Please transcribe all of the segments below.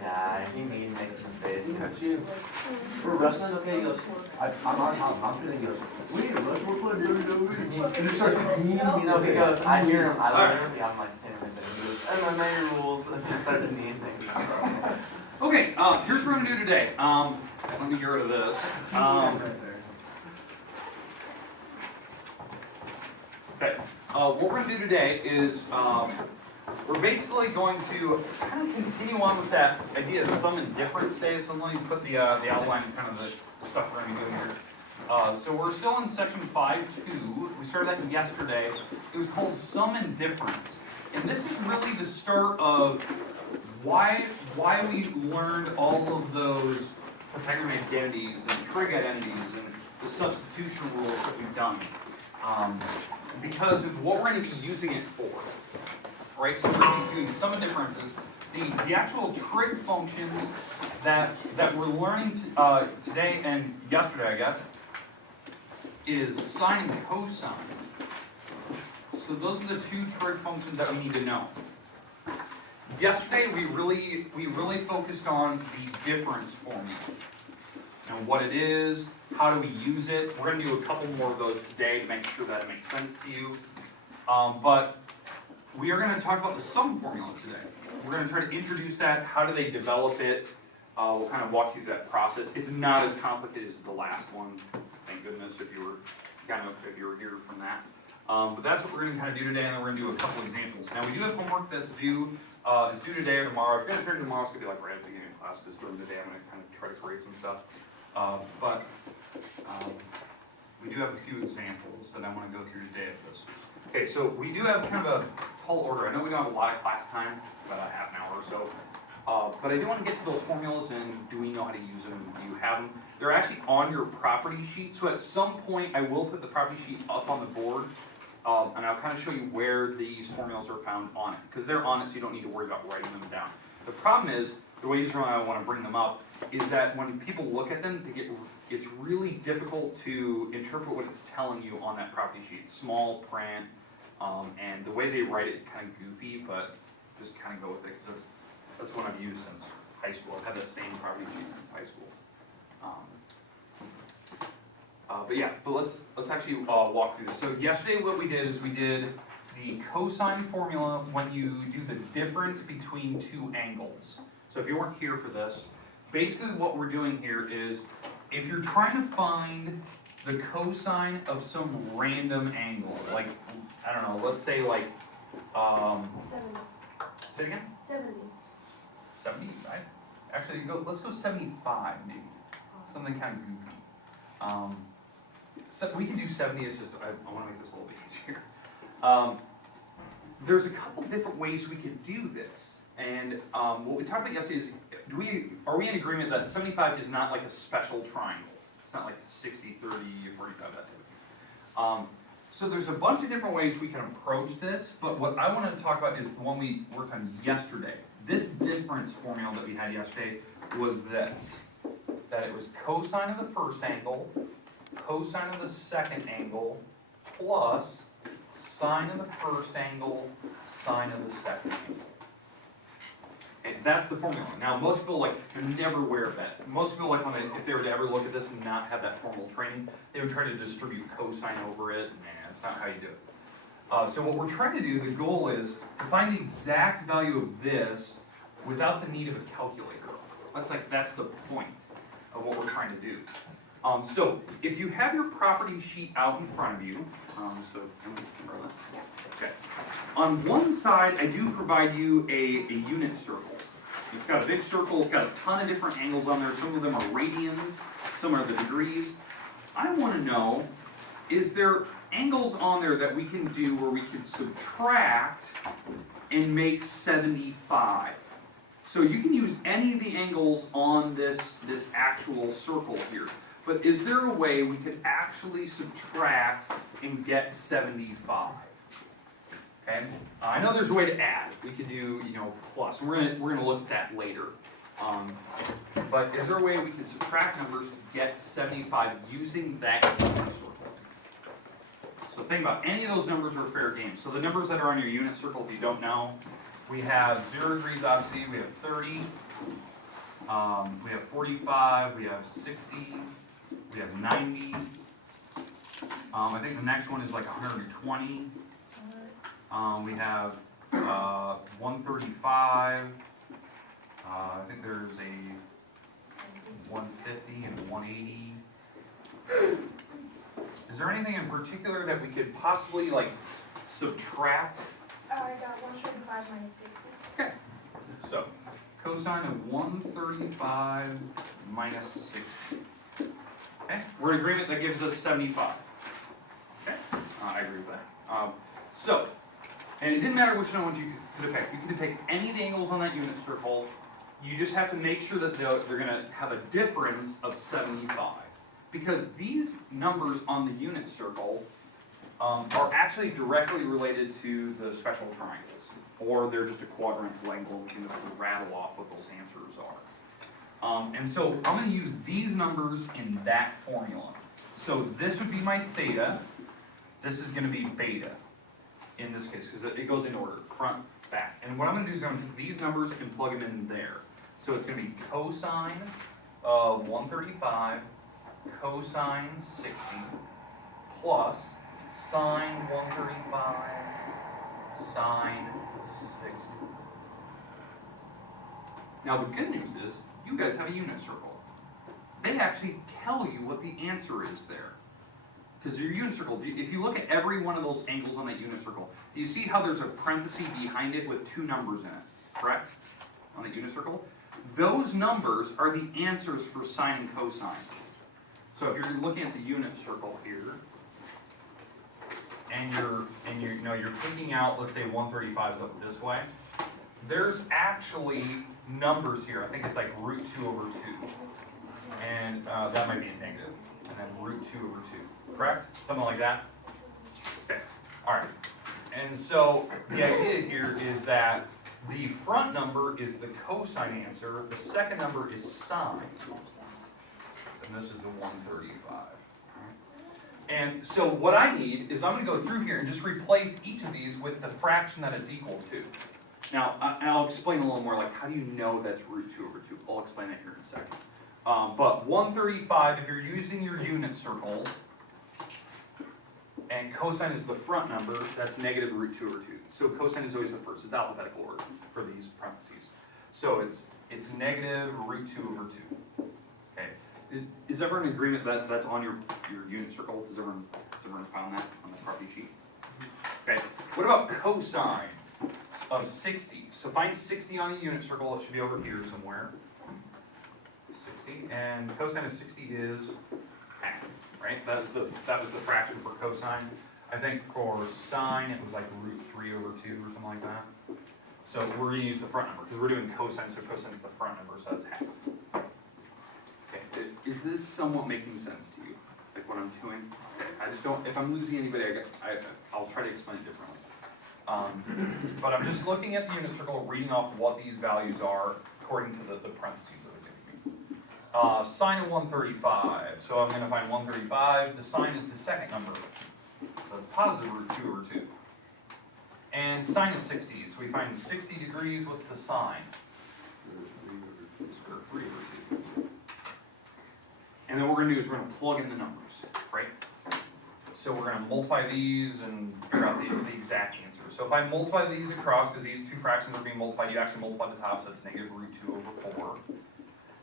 that guy. He mean making some faces. We're wrestling, okay? He goes, I'm feeling, he goes, wait, we're playing WWE. And he starts, he goes, I hear him, I literally, I'm like, saying he goes, MMA rules. And he started kneeing things. Okay, here's what we're going to do today. Let me get rid of this. Okay, what we're going to do today is we're basically going to kind of continue on with that idea of sum and difference today. So let me put the outline, kind of the stuff we're going to be doing here. So we're still in section 5.2. We started that yesterday. It was called sum and difference. And this is really the start of why we learned all of those Pythagorean identities and trig identities and the substitution rules that we've done. Because of what we're going to be using it for. Right? So we're going to be doing sum and differences. The actual trig function that we're learning today and yesterday, I guess, is sine and cosine. So those are the two trig functions that we need to know. Yesterday we really focused on the difference formula. And what it is, how do we use it. We're going to do a couple more of those today to make sure that it makes sense to you. But we are going to talk about the sum formula today. We're going to try to introduce that. How do they develop it? We'll kind of walk you through that process. It's not as complicated as the last one. Thank goodness if you were here from that. But that's what we're going to kind of do today, and then we're going to do a couple examples. Now we do have homework that's due. It's due today or tomorrow. If you're going to turn tomorrow, it's going to be like right at the beginning of class, because during the day I'm going to kind of try to grade some stuff. But we do have a few examples that I want to go through today of this. Okay, so we do have kind of a tall order. I know we don't have a lot of class time, about a half an hour or so. But I do want to get to those formulas, and do we know how to use them? Do you have them? They're actually on your property sheet. So at some point, I will put the property sheet up on the board. And I'll kind of show you where these formulas are found on it, because they're on it, so you don't need to worry about writing them down. The problem is, the reason why I want to bring them up is that when people look at them, it's really difficult to interpret what it's telling you on that property sheet. Small print, and the way they write it is kind of goofy, but just kind of go with it, because that's what I've used since high school. I've had that same property sheet since high school. But let's actually walk through this. So yesterday what we did is we did the cosine formula when you do the difference between two angles. So if you weren't here for this, basically what we're doing here is if you're trying to find the cosine of some random angle, like, I don't know, let's say like, 70. say it again? 70. 70, right? Actually, let's go 75 maybe. Something kind of goofy. So we can do 70, it's just, I want to make this a little bit easier. There's a couple different ways we could do this. And what we talked about yesterday is, are we in agreement that 75 is not like a special triangle? It's not like 60, 30, 45, that type of thing. So there's a bunch of different ways we can approach this, but what I want to talk about is the one we worked on yesterday. This difference formula that we had yesterday was this, that it was cosine of the first angle, cosine of the second angle, plus sine of the first angle, sine of the second angle. Okay, that's the formula. Now, most people are never aware of that. Most people, if they were to ever look at this and not have that formal training, they would try to distribute cosine over it. Nah, that's not how you do it. So what we're trying to do, the goal is to find the exact value of this without the need of a calculator. That's the point of what we're trying to do. So if you have your property sheet out in front of you, okay. On one side, I do provide you a unit circle. It's got a big circle, it's got a ton of different angles on there. Some of them are radians, some are the degrees. I want to know, is there angles on there that we can do where we can subtract and make 75? So you can use any of the angles on this actual circle here. But is there a way we could actually subtract and get 75? Okay. I know there's a way to add. We could do, plus. We're gonna look at that later. But is there a way we can subtract numbers to get 75 using that unit circle? So think about any of those numbers are fair game. So the numbers that are on your unit circle, if you don't know, We have 0 degrees, obviously, we have 30, we have 45, we have 60, we have 90. I think the next one is like 120. We have 135. I think there's a 150 and 180. Is there anything in particular that we could possibly like subtract? I got 135 minus 60. Okay. So cosine of 135 minus 60. Okay. We're in agreement that gives us 75. Okay. I agree with that. And it didn't matter which one you could have picked. You could have picked any of the angles on that unit circle. You just have to make sure that they're going to have a difference of 75. Because these numbers on the unit circle are actually directly related to the special triangles. Or they're just a quadrantal angle, and we can just rattle off what those answers are. And so I'm going to use these numbers in that formula. So this would be my theta. This is going to be beta in this case, because it goes in order, front, back. And what I'm going to do is I'm going to take these numbers and plug them in there. So it's going to be cosine of 135, cosine 60, plus sine 135, sine 60. Now the good news is, you guys have a unit circle. They actually tell you what the answer is there. Because your unit circle, if you look at every one of those angles on that unit circle, do you see how there's a parenthesis behind it with 2 numbers in it, correct? On the unit circle? Those numbers are the answers for sine and cosine. So if you're looking at the unit circle here, and you're taking out, let's say 135 is up this way, there's actually numbers here. I think it's like root 2 over 2. And that might be a negative. And then root 2 over 2. Correct? Something like that? Okay. Alright. And so the idea here is that the front number is the cosine answer, the second number is sine, and this is the 135. And so what I need is I'm going to go through here and just replace each of these with the fraction that it's equal to. Now, I'll explain a little more, like how do you know that's root 2 over 2? I'll explain that here in a second. But 135, if you're using your unit circle, and cosine is the front number, that's negative root 2 over 2. So cosine is always the first. It's alphabetical order for these parentheses. So it's negative root 2 over 2. Okay. Is everyone in agreement that that's on your unit circle? Has everyone found that on the copy sheet? Okay. What about cosine of 60? So find 60 on the unit circle. It should be over here somewhere. 60. And cosine of 60 is half. Right? That was the fraction for cosine. I think for sine it was like root 3 over 2 or something like that. So we're going to use the front number because we're doing cosine, so cosine is the front number, so that's half. Okay, is this somewhat making sense to you? Like what I'm doing? Okay, I just don't, if I'm losing anybody, I'll try to explain it differently. But I'm just looking at the unit circle, reading off what these values are according to the parentheses that are giving me. Sine of 135, so I'm going to find 135. The sine is the second number, so it's positive root 2 over 2. And sine is 60, so we find 60 degrees, what's the sine? 3 over 2. And then what we're going to do is we're going to plug in the numbers, right? So we're going to multiply these and figure out the exact answer. So if I multiply these across, because these two fractions are being multiplied, you actually multiply the top, so it's negative root 2 over 4.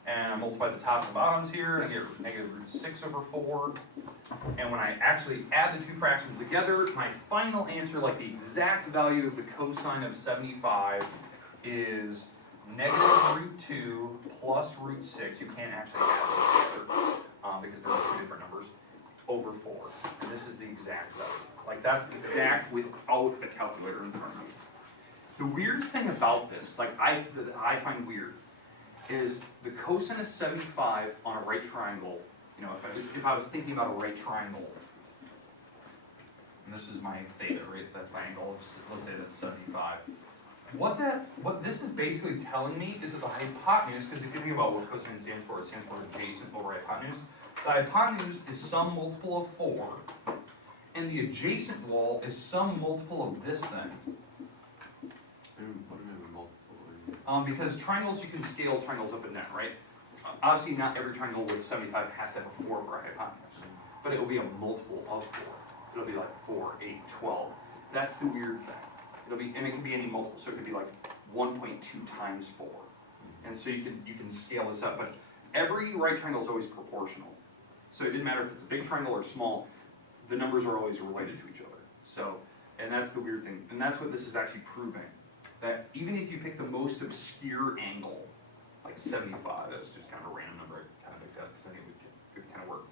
And I multiply the tops and bottoms here, and I get negative root 6 over 4. And when I actually add the two fractions together, my final answer, like the exact value of the cosine of 75, is negative root 2 plus root 6. You can't actually add them together because they're two different numbers, over 4. And this is the exact value. Like that's exact without a calculator in front of you. The weirdest thing about this, like that I find weird, is the cosine of 75 on a right triangle. You know, if I was thinking about a right triangle, and this is my theta, right? That's my angle. Let's say that's 75. What this is basically telling me is that the hypotenuse, because if you think about what cosine stands for, it stands for adjacent over hypotenuse. The hypotenuse is some multiple of 4, and the adjacent wall is some multiple of this thing. Put them in multiple. Because triangles, you can scale triangles up and down, right? Obviously, not every triangle with 75 has to have a 4 for a hypotenuse, but it will be a multiple of 4. It'll be like 4, 8, 12. That's the weird thing. It'll be, and it can be any multiple, so it could be like 1.2 times 4. And so you can scale this up, but every right triangle is always proportional. So it didn't matter if it's a big triangle or small, the numbers are always related to each other. So, and that's the weird thing, and that's what this is actually proving. That even if you pick the most obscure angle, like 75, that's just kind of a random number I kind of picked up because I think it would kind of work.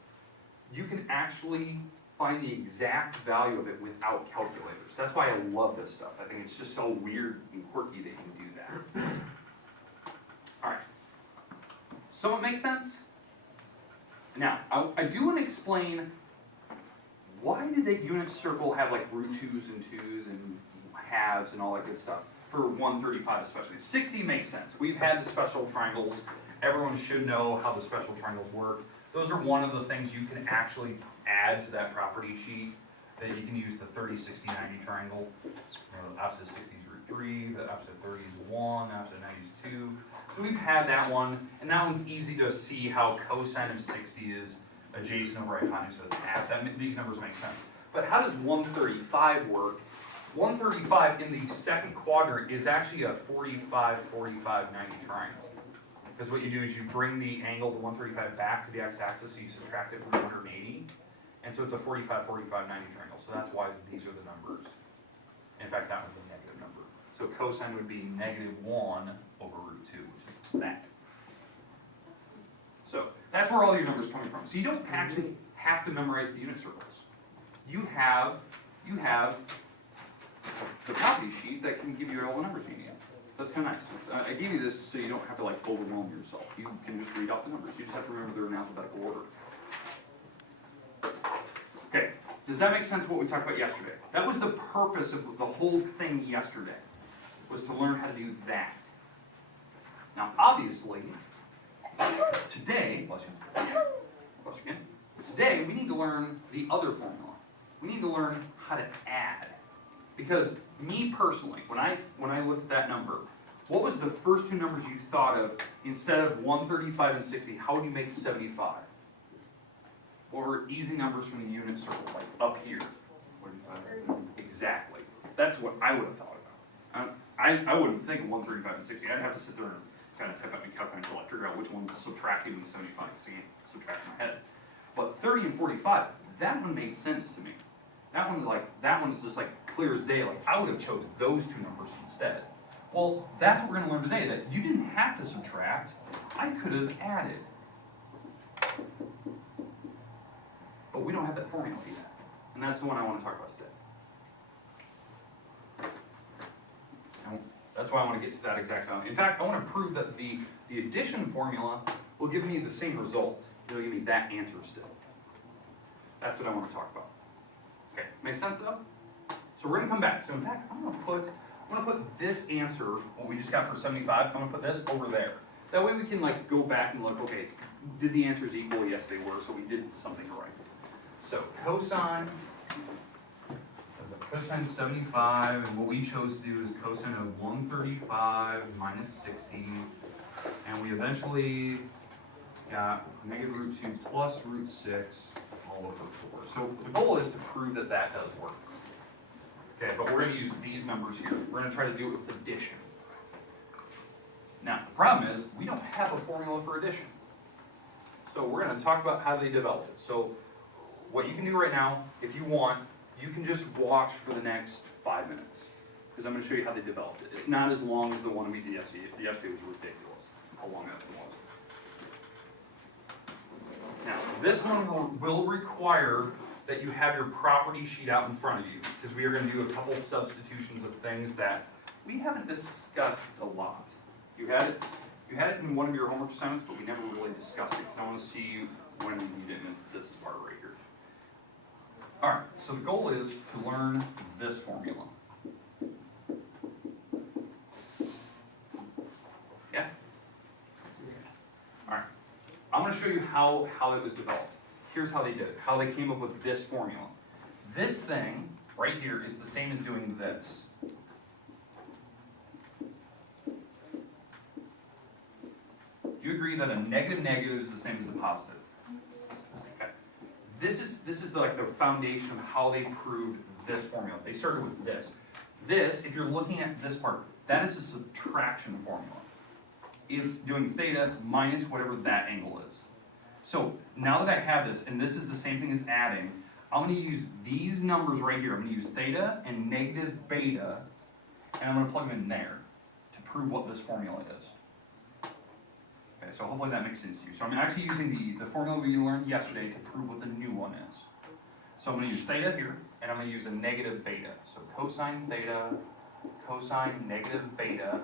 You can actually find the exact value of it without calculators. That's why I love this stuff. I think it's just so weird and quirky that you can do that. All right. So it makes sense? Now, I do want to explain why did that unit circle have like root 2s and 2s and halves and all that good stuff? For 135 especially. 60 makes sense. We've had the special triangles. Everyone should know how the special triangles work. Those are one of the things you can actually add to that property sheet, that you can use the 30, 60, 90 triangle. The opposite of 60 is root 3, the opposite of 30 is 1, the opposite of 90 is 2. So we've had that one, and that one's easy to see how cosine of 60 is adjacent over hypotenuse, so it's half. These numbers make sense. But how does 135 work? 135 in the second quadrant is actually a 45, 45, 90 triangle. Because what you do is you bring the angle to 135 back to the x-axis, so you subtract it from 180. And so it's a 45, 45, 90 triangle. So that's why these are the numbers. In fact, that one's a negative number. So cosine would be negative 1 over root 2, which is that. So that's where all your numbers are coming from. So you don't actually have to memorize the unit circles. You have the property sheet that can give you all the numbers you need. That's kind of nice. I gave you this so you don't have to like overwhelm yourself. You can just read off the numbers. You just have to remember they're in alphabetical order. Okay, does that make sense what we talked about yesterday? That was the purpose of the whole thing yesterday, was to learn how to do that. Now, obviously, today, bless you again, today we need to learn the other formula. We need to learn how to add. Because me personally, when I looked at that number, what was the first two numbers you thought of instead of 135 and 60? How would you make 75? What were easy numbers from the unit circle, like up here? 45. Exactly. That's what I would have thought about. I wouldn't think of 135 and 60. I'd have to sit there and kind of type out my calculator until I figure out which one's subtracting the 75, because I can't subtract in my head. But 30 and 45, that one made sense to me. That one's just like clear as day. Like I would have chose those two numbers instead. Well, that's what we're going to learn today, that you didn't have to subtract. I could have added. But we don't have that formula yet. And that's the one I want to talk about today. And that's why I want to get to that exact value. In fact, I want to prove that the addition formula will give me the same result. It'll give me that answer still. That's what I want to talk about. Okay, make sense though? So we're going to come back. So in fact, I'm going to put this answer, what we just got for 75, I'm going to put this over there. That way we can like go back and look, okay, did the answers equal? Yes, they were, so we did something right. So cosine, there's a cosine 75, and what we chose to do is cosine of 135 minus 60, and we eventually got negative root 2 plus root 6 all over 4. So the goal is to prove that that does work. Okay, but we're going to use these numbers here. We're going to try to do it with addition. Now, the problem is we don't have a formula for addition. So we're going to talk about how they developed it. So what you can do right now, if you want, you can just watch for the next 5 minutes, because I'm going to show you how they developed it. It's not as long as the one we did yesterday. Yesterday was ridiculous, how long that one was. Now, this one will require that you have your property sheet out in front of you, because we are going to do a couple substitutions of things that we haven't discussed a lot. You had it in one of your homework assignments, but we never really discussed it, because I want to see when we need it, and it's this part right here. All right, so the goal is to learn this formula. Yeah? All right, I'm going to show you how it was developed. Here's how they did it, how they came up with this formula. This thing right here is the same as doing this. you agree that a negative negative is the same as a positive? Okay. This is like the foundation of how they proved this formula. They started with this. This, if you're looking at this part, that is a subtraction formula. It's doing theta minus whatever that angle is. So now that I have this, and this is the same thing as adding, I'm going to use these numbers right here. I'm going to use theta and negative beta, and I'm going to plug them in there to prove what this formula is. Okay, so hopefully that makes sense to you. So I'm actually using the formula we learned yesterday to prove what the new one is. So I'm going to use theta here, and I'm going to use a negative beta. So cosine theta, cosine negative beta,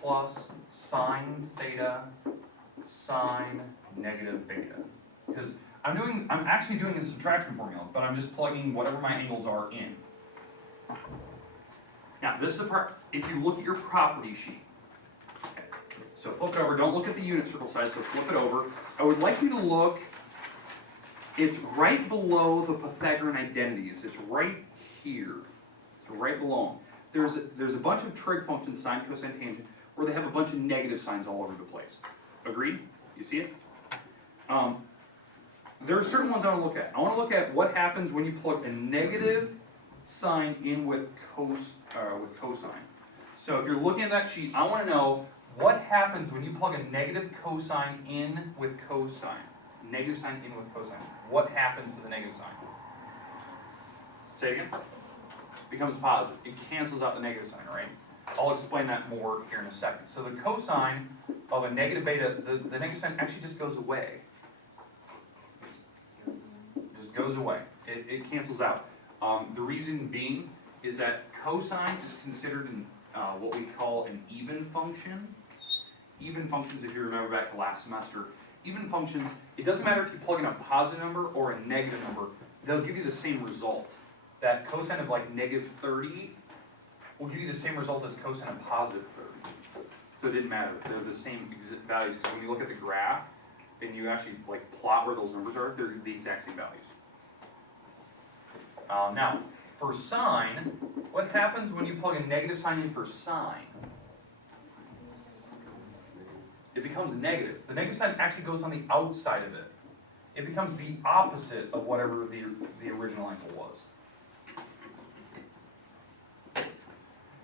plus sine theta, sine negative beta. Because I'm actually doing a subtraction formula, but I'm just plugging whatever my angles are in. Now, this is the part, if you look at your property sheet, okay, so flip it over, don't look at the unit circle size, so flip it over. I would like you to look, it's right below the Pythagorean identities. It's right here. So right below them. There's a bunch of trig functions, sine, cosine, tangent, where they have a bunch of negative signs all over the place. Agreed? You see it? There are certain ones I want to look at. I want to look at what happens when you plug a negative sign in with cosine. So if you're looking at that sheet, I want to know what happens when you plug a negative cosine in with cosine. Negative sign in with cosine. What happens to the negative sign? Say it again. It becomes positive. It cancels out the negative sign, right? I'll explain that more here in a second. So the cosine of a negative beta, the negative sign actually just goes away. Just goes away. It cancels out. The reason being is that cosine is considered what we call an even function. Even functions, if you remember back to last semester, even functions, it doesn't matter if you plug in a positive number or a negative number, they'll give you the same result. That cosine of like negative 30 will give you the same result as cosine of positive 30. So it didn't matter. They're the same values. Because when you look at the graph and you actually like plot where those numbers are, they're the exact same values. Now, for sine, what happens when you plug a negative sign in for sine? It becomes negative. The negative sign actually goes on the outside of it. It becomes the opposite of whatever the original angle was.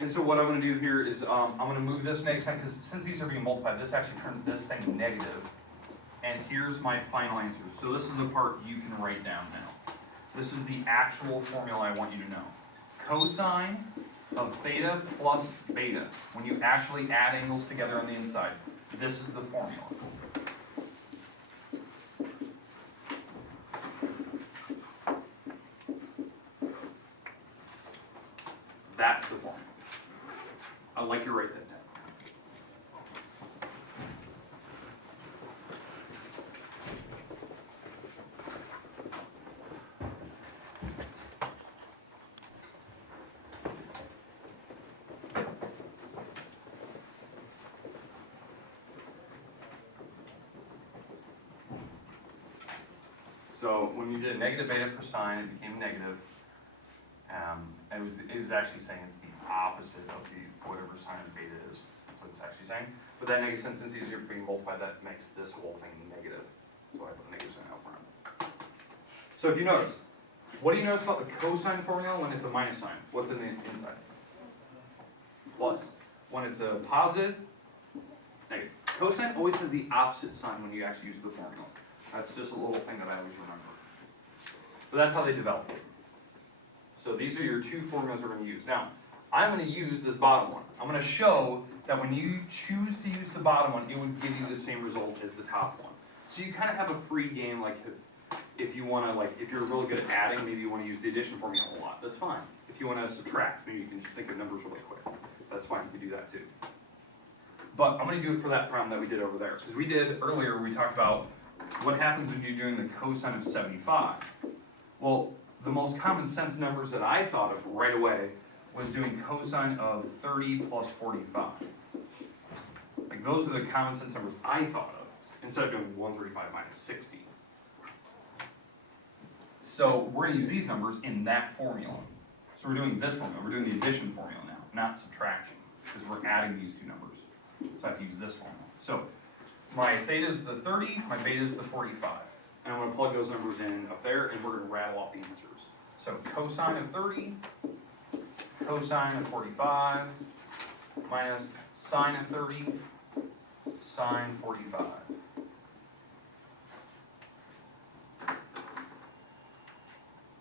And so what I'm going to do here is I'm going to move this negative sign, because since these are being multiplied, this actually turns this thing negative. And here's my final answer. So this is the part you can write down now. This is the actual formula I want you to know. Cosine of theta plus beta. When you actually add angles together on the inside, this is the formula. That's the formula. I'd like you to write that down. So when you did negative beta for sine, it became negative. It was actually saying it's the opposite of whatever sine of beta is. That's what it's actually saying. But that negative sign, since these are being multiplied, that makes this whole thing negative. So I put a negative sign out front. So if you notice, what do you notice about the cosine formula when it's a minus sign? What's in the inside? Plus. When it's a positive, negative. Cosine always has the opposite sign when you actually use the formula. That's just a little thing that I always remember. But that's how they developed it. So these are your two formulas we're going to use. Now, I'm going to use this bottom one. I'm going to show that when you choose to use the bottom one, it would give you the same result as the top one. So you kind of have a free game, like if you want to, like if you're really good at adding, maybe you want to use the addition formula a lot. That's fine. If you want to subtract, maybe you can just think of numbers really quick. That's fine. You can do that too. But I'm going to do it for that problem that we did over there. Because we did earlier, we talked about what happens when you're doing the cosine of 75. Well, the most common sense numbers that I thought of right away was doing cosine of 30 plus 45. Like those are the common sense numbers I thought of, instead of doing 135 minus 60. So we're going to use these numbers in that formula. So we're doing this formula. We're doing the addition formula now, not subtraction, because we're adding these two numbers. So I have to use this formula. So my theta is the 30, my beta is the 45. And I'm going to plug those numbers in up there, and we're going to rattle off the answers. So cosine of 30, cosine of 45, minus sine of 30, sine 45.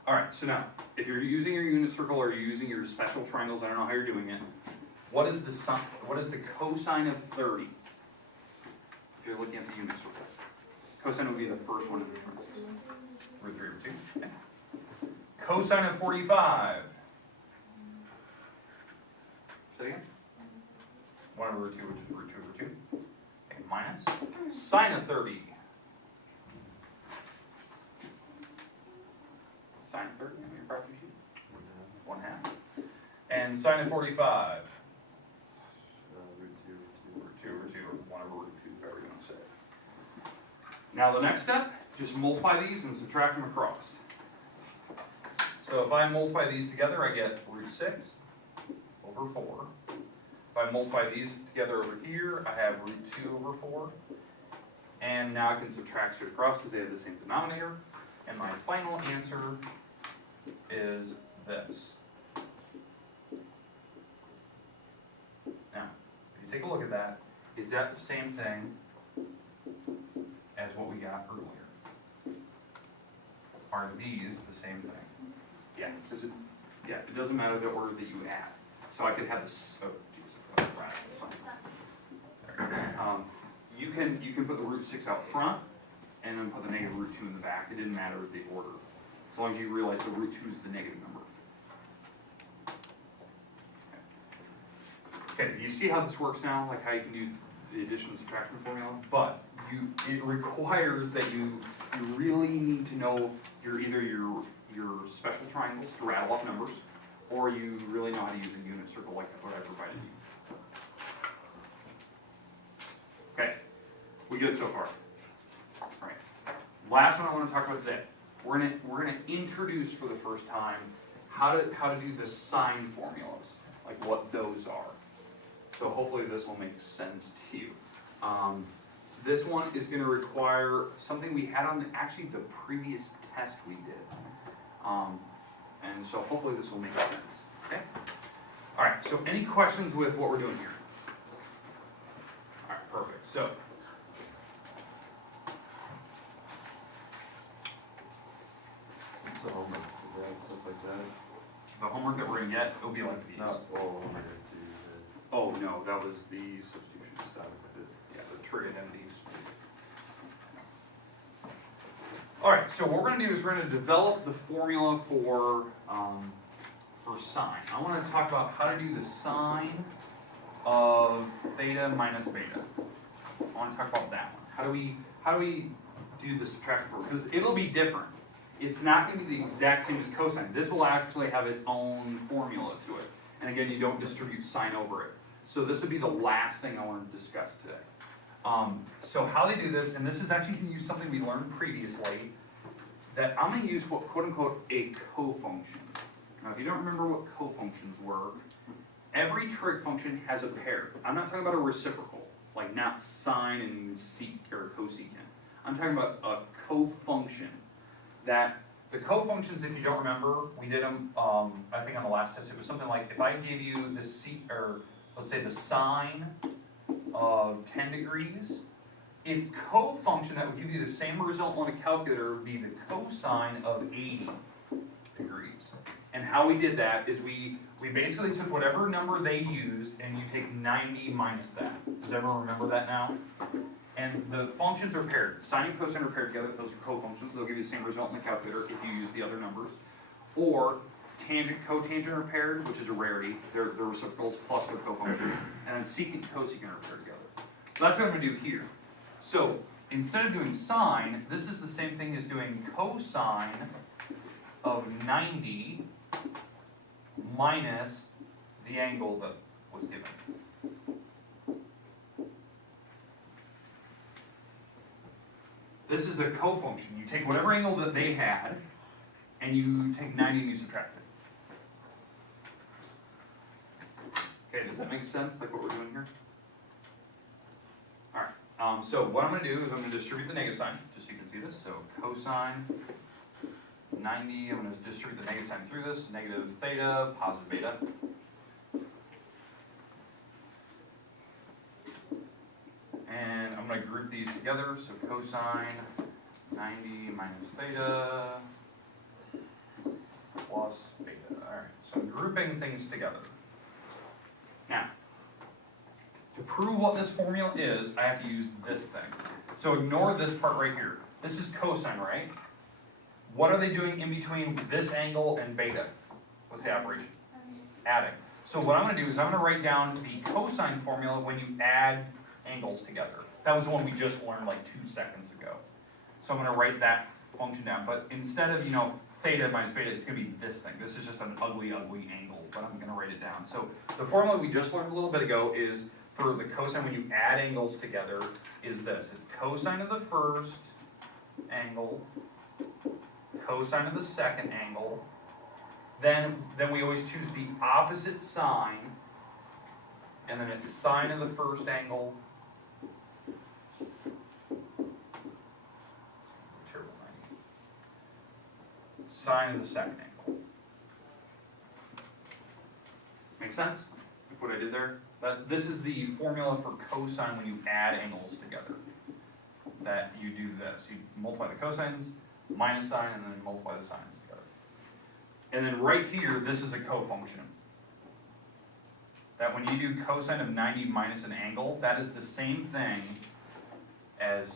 All right, so now, if you're using your unit circle or you're using your special triangles, I don't know how you're doing it, what is the cosine of 30? If you're looking at the unit circle. Cosine would be the first one in the parentheses. Root 3 over 2. Okay. Cosine of 45. Say it again. 1 over root 2, which is root 2 over 2. Okay, minus sine of 30. Sine of 30 on your property sheet. 1/2. And sine of 45. Root 2 over 2, or 1 over root 2, however you want to say it. Now the next step, just multiply these and subtract them across. So if I multiply these together, I get root 6 over 4. If I multiply these together over here, I have root 2 over 4. And now I can subtract straight across because they have the same denominator. And my final answer is this. Now, if you take a look at that, is that the same thing as what we got earlier? Are these the same thing? Yeah, it doesn't matter the order that you add. So I could have this, oh, geez, you can put the root 6 out front and then put the negative root 2 in the back. It didn't matter the order, as long as you realize the root 2 is the negative number. Okay, do you see how this works now? Like how you can do the addition and subtraction formula? But it requires that you really need to know either your special triangles to rattle off numbers, or you really know how to use a unit circle like what I provided you. Okay, we good so far? All right. Last one I want to talk about today. We're gonna introduce for the first time how to do the sign formulas, like what those are. So hopefully this will make sense to you. This one is going to require something we had on actually the previous test we did. And so hopefully this will make sense. Okay? All right, so any questions with what we're doing here? All right, perfect. So, So homework, is that stuff like that? the homework that we're going to get, it'll be like these. Not all homework is to use it. Oh, no, that was the substitution stuff. Yeah, the trigonometries. All right, so what we're going to do is we're going to develop the formula for sine. I want to talk about how to do the sine of theta minus beta. I want to talk about that one. How do we do the subtraction formula? Because it'll be different. It's not going to be the exact same as cosine. This will actually have its own formula to it. And again, you don't distribute sine over it. So this would be the last thing I want to discuss today. So how they do this, and this is actually going to use something we learned previously, that I'm going to use what quote unquote a cofunction. Now if you don't remember what cofunctions were, every trig function has a pair. I'm not talking about a reciprocal, like not sine and sec or cosecant. I'm talking about a cofunction. That the cofunctions, if you don't remember, we did them, I think on the last test, it was something like, if I gave you the let's say the sine of 10 degrees, its cofunction that would give you the same result on a calculator would be the cosine of 80 degrees. And how we did that is we basically took whatever number they used and you take 90 minus that. Does everyone remember that now? And the functions are paired. Sine and cosine are paired together. Those are cofunctions. They'll give you the same result in the calculator if you use the other numbers. Or tangent, cotangent are paired, which is a rarity. They're reciprocals plus their cofunction. And then secant, cosecant are paired together. So that's what I'm going to do here. So instead of doing sine, this is the same thing as doing cosine of 90 minus the angle that was given. This is a cofunction. You take whatever angle that they had, and you take 90 and you subtract it. Okay, does that make sense, like what we're doing here? All right. So what I'm going to do is I'm going to distribute the negative sign, just so you can see this. So cosine 90, I'm going to distribute the negative sign through this, negative theta, positive beta. And I'm going to group these together, so cosine 90 minus theta plus beta. Alright, so I'm grouping things together. Now, to prove what this formula is, I have to use this thing. So ignore this part right here. This is cosine, right? What are they doing in between this angle and beta? What's the operation? Adding. So what I'm going to do is I'm going to write down the cosine formula when you add angles together. That was the one we just learned like 2 seconds ago. So I'm going to write that function down. But instead of, theta minus beta, it's going to be this thing. This is just an ugly, ugly angle, but I'm going to write it down. So the formula we just learned a little bit ago is for the cosine when you add angles together is this. It's cosine of the first angle, cosine of the second angle, then we always choose the opposite sign, and then it's sine of the first angle, sine of the second angle. Make sense? Like what I did there? This is the formula for cosine when you add angles together. That you do this. You multiply the cosines, minus sine, and then multiply the sines together. And then right here, this is a cofunction. That when you do cosine of 90 minus an angle, that is the same thing as,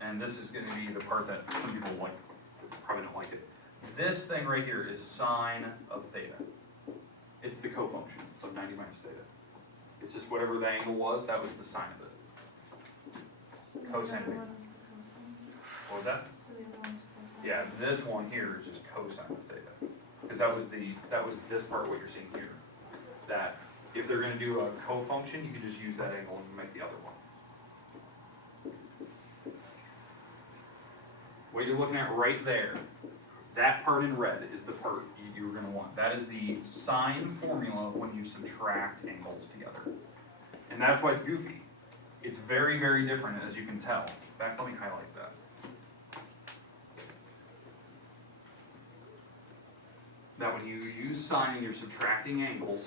and this is going to be the part that some people probably don't like it. This thing right here is sine of theta. It's the cofunction of 90 minus theta. It's just whatever the angle was, that was the sine of it. Cosine. What was that? Yeah, this one here is just cosine of theta. Because that was this part what you're seeing here. That if they're going to do a cofunction, you can just use that angle and make the other one. What you're looking at right there, that part in red is the part you're going to want. That is the sine formula when you subtract angles together. And that's why it's goofy. It's very, very different, as you can tell. In fact, let me highlight that. That when you use sine and you're subtracting angles,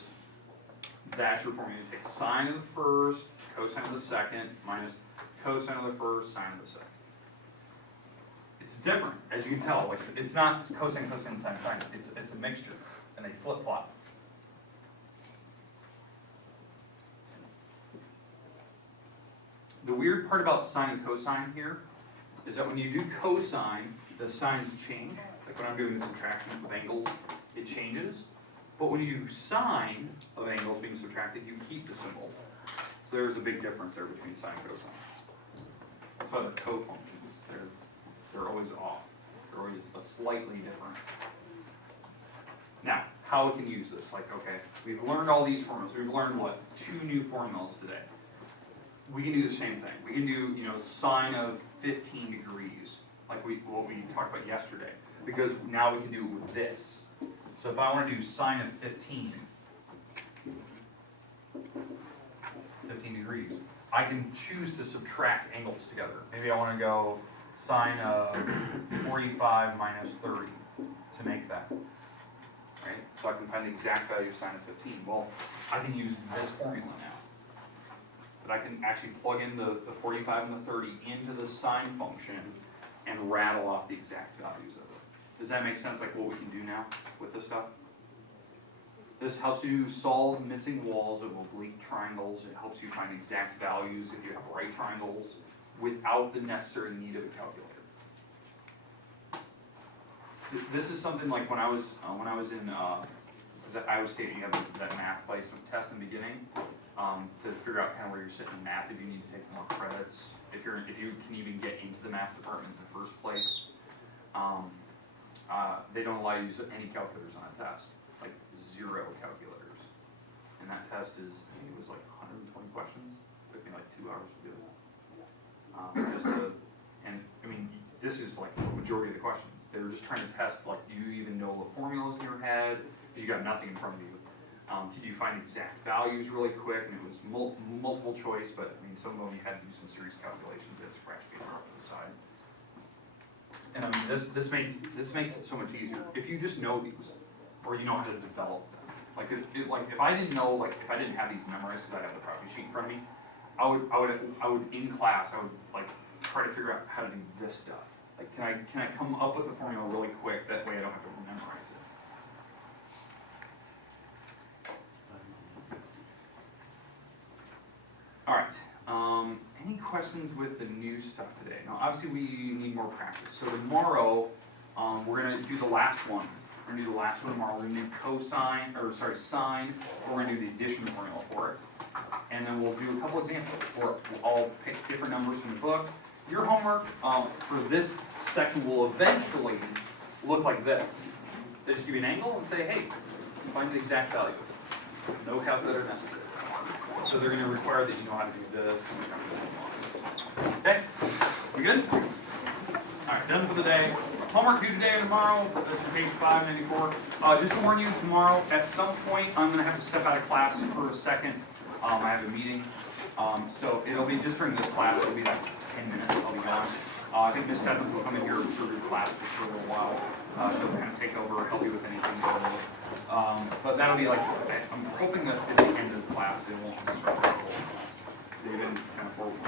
that's your formula. You take sine of the first, cosine of the second, minus cosine of the first, sine of the second. It's different, as you can tell. Like it's not cosine, cosine, sine, sine. It's a mixture, and they flip-flop. The weird part about sine and cosine here is that when you do cosine, the signs change. Like when I'm doing the subtraction of angles, it changes. But when you do sine of angles being subtracted, you keep the symbol. So there's a big difference there between sine and cosine. That's why the cofunctions, they're always off. They're always slightly different. Now, how we can use this? Like, okay, we've learned all these formulas. We've learned, 2 new formulas today. We can do the same thing. We can do, sine of 15 degrees, like what we talked about yesterday. Because now we can do it with this. So if I want to do sine of 15 degrees, I can choose to subtract angles together. Maybe I want to go sine of 45 minus 30 to make that. Right? So I can find the exact value of sine of 15. Well, I can use this formula now. But I can actually plug in the 45 and the 30 into the sine function and rattle off the exact values of it. Does that make sense, like what we can do now with this stuff? This helps you solve missing walls of oblique triangles. It helps you find exact values if you have right triangles without the necessary need of a calculator. This is something like when I was in Iowa State, you have that math placement test in the beginning to figure out kind of where you're sitting in math if you need to take more credits, if you can even get into the math department in the first place. They don't allow you to use any calculators on a test, like 0 calculators. And that test it was like 120 questions. It took me like 2 hours to do it. This is like the majority of the questions. They were just trying to test, like, do you even know the formulas in your head? Because you got nothing in front of you. Did you find exact values really quick? And it was multiple choice, but some of them you had to do some serious calculations. It's this makes it so much easier. If you just know these, or you know how to develop them. Like if I didn't know, like if I didn't have these memorized because I have the property sheet in front of me, I would in class I would like try to figure out how to do this stuff. Like can I come up with the formula really quick? That way I don't have to memorize it. All right. Any questions with the new stuff today? Now, obviously, we need more practice. So tomorrow, we're going to do the last one. We're going to do the last one tomorrow. We're going to do sine, or we're going to do the addition formula for it. And then we'll do a couple examples. We'll all pick different numbers from the book. Your homework for this section will eventually look like this. They just give you an angle and say, hey, find the exact value. No calculator necessary. So they're going to require that you know how to do this. Okay? We good? All right, done for the day. Homework due today and tomorrow. That's on page 594. Just to warn you, tomorrow at some point I'm going to have to step out of class for a second. I have a meeting. So it'll be just during this class. It'll be like 10 minutes. I'll be gone. I think Ms. Stephens will come in here and serve your class for a little while. She'll kind of take over, help you with anything. But that'll be like, I'm hoping that at the end of the class they won't disrupt the whole class. They've been kind of forward.